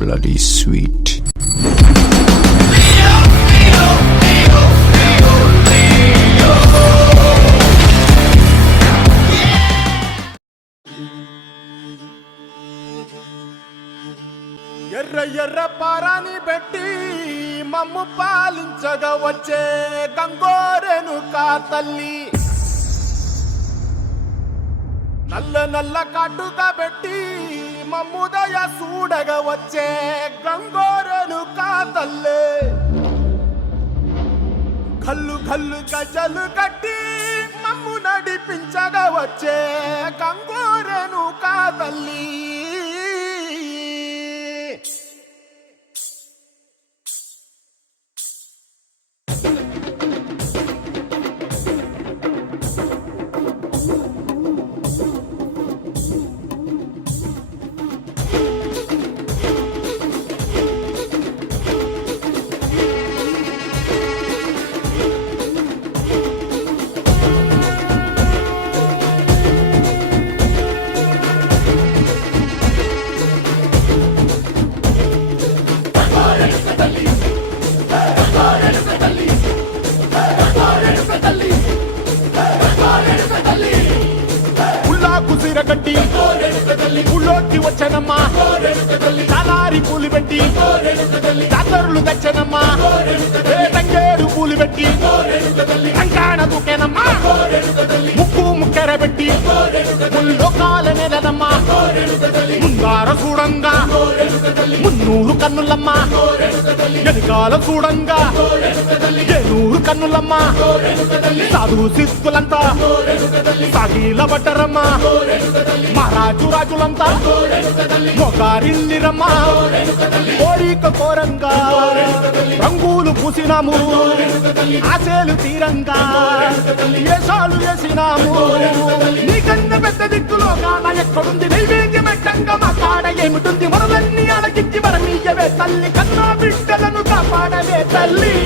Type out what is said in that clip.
bloody sweet. ఎర్ర ఎర్ర పారాని పెట్టి మమ్ము పాలించగా వచ్చే గంగోరెను కా తల్లి, నల్ల నల్ల కాటుగా పెట్టి మమ్ముదయ చూడగా వచ్చే గంగోరెను కా తల్లి, కల్లు కల్లు గజలు కట్టి మమ్ము నడిపించగా వచ్చే గంగోరెను కా తల్లి. కట్టి ఊళ్ళోకి వచ్చనమ్మా, తలారి పూలు పెట్టి జాతరులు తెచ్చనమ్మా, తంగేడు పూలు పెట్టి కంకాణ దూకేనమ్మా, ముక్కు ముక్కెర పెట్టి ముల్లోకాల నెలనమ్మా, ముందార చూడంగా మున్నూరు కన్నులమ్మా, వెనుకాల చూడంగా ఏనూరు కన్నులమ్మా, సాధు శిస్తులంతా సాగిల బట్టరమ్మా, మహారాజు రాజులంతా మొగారిల్లిరమ్మా, కోరిక కోరంగా రంగులు పూసినాము, ఆశలు తీరంగా వేషాలు వేసినాము, నీకన్నా పెద్ద దిక్కులో కాన ఎక్కడుంది నైవేద్యం ఎట్టంగా మా కాడ ఏమిటుంది, మనలన్నీ అలకించి వరమీయవే తల్లి, కన్నా బిడ్డలను కాపాడవే తల్లి.